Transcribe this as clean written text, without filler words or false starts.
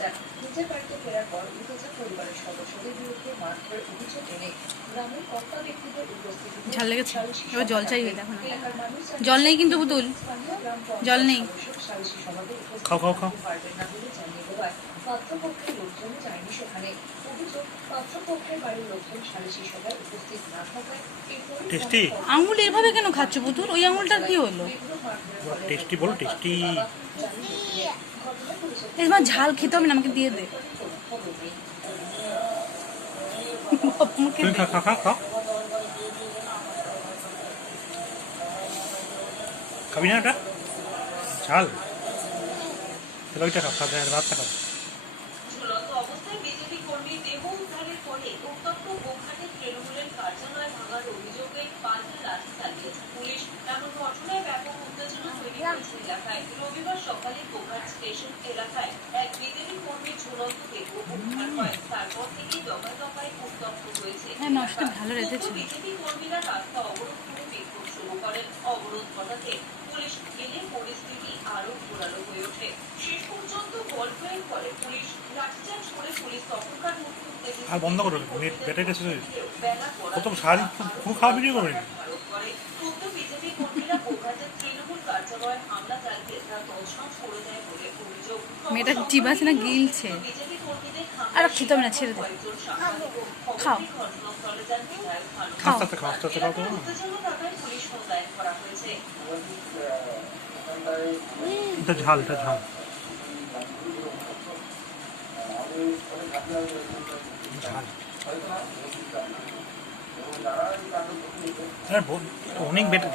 যান। নিজের বাড়িতে ফেরার পর উত্তেজক পরিবারের সদস্যদের বিরুদ্ধে মারধরের অভিযোগ এনে গ্রামের কর্তা ব্যক্তিদের উপস্থিতিতে ঝাল লেগেছে। এবার জল চাইবে, দেখো না জল নেই কিন্তু পুতুল, জল নেই। সালিশি সভাতে খাও খাও খাও। পারবেন না বলে জানিয়ে দেওয়ায় পাত্রপক্ষের লোকজন যায়নি সেখানে। অভিযোগ, পাত্রপক্ষের বাড়ির লোকজন সালিশি সভায় উপস্থিত না থাকায় টেস্টি আঙুল এভাবে কেন খাচ্ছ পুতুল? ওই আঙুলটার কি হলো? টেস্টি বলো টেস্টি। এবার ঝাল খেতে হবে না, আমাকে দিয়ে দে। তুমি খা খা খা খাও। খাবি না এটা ঝাল? তাহলে ওইটা খাও, খাবে আর ভাতটা খাও। ঝুলন্ত অবস্থায় বিজেপি কর্মী দেহ উদ্ধারের পরে উত্তপ্ত গোঘাটের তৃণমূলের কার্যালয় ভাঙার অভিযোগে পাল্টা লাঠি চালিয়েছে পুলিশ। এমন ঘটনায় ব্যাপক উত্তেজনা তৈরি হয়েছে এলাকায়। রবিবার সকালে গোঘাট স্টেশন এলাকায় এক বিজেপি কর্মীর ঝুলন্ত দেহ উদ্ধার হয়। তারপর থেকেই দফায় দফায় উত্তপ্ত হয়েছে। ভালো রেখেছে। বিজেপি কর্মীরা রাস্তা অবরোধ করে বিক্ষোভ শুরু করেন। অবরোধ ঘটাতে পুলিশ এলে পরিস্থিতি আরো ঘোরালো হয়ে ওঠে। শেষ পর্যন্ত বল প্রয়োগ করে পুলিশ, লাঠিচার্জ করে পুলিশ তখনকার আর বন্ধ করো, নেট বেটে গেছে। কত সারি খুব খাওয়া ভিডিও করবে। বিজেপি কর্মীরা গোঘাটের তৃণমূল কার্যালয়ে হামলা চালিয়ে তা তছনছ করে দেয় বলে অভিযোগ। মেয়েটা চিবাচ্ছে না গিলছে। বিজেপি কর্মীদের আর খেতে হবে না, ছেড়ে দে। খাও খাও। আস্তে খাও, আস্তে খাও। তো পুলিশ মোতায়েন করা হয়েছে। এটা ঝাল, এটা ঝাল। ঝাল অনেক বেটার।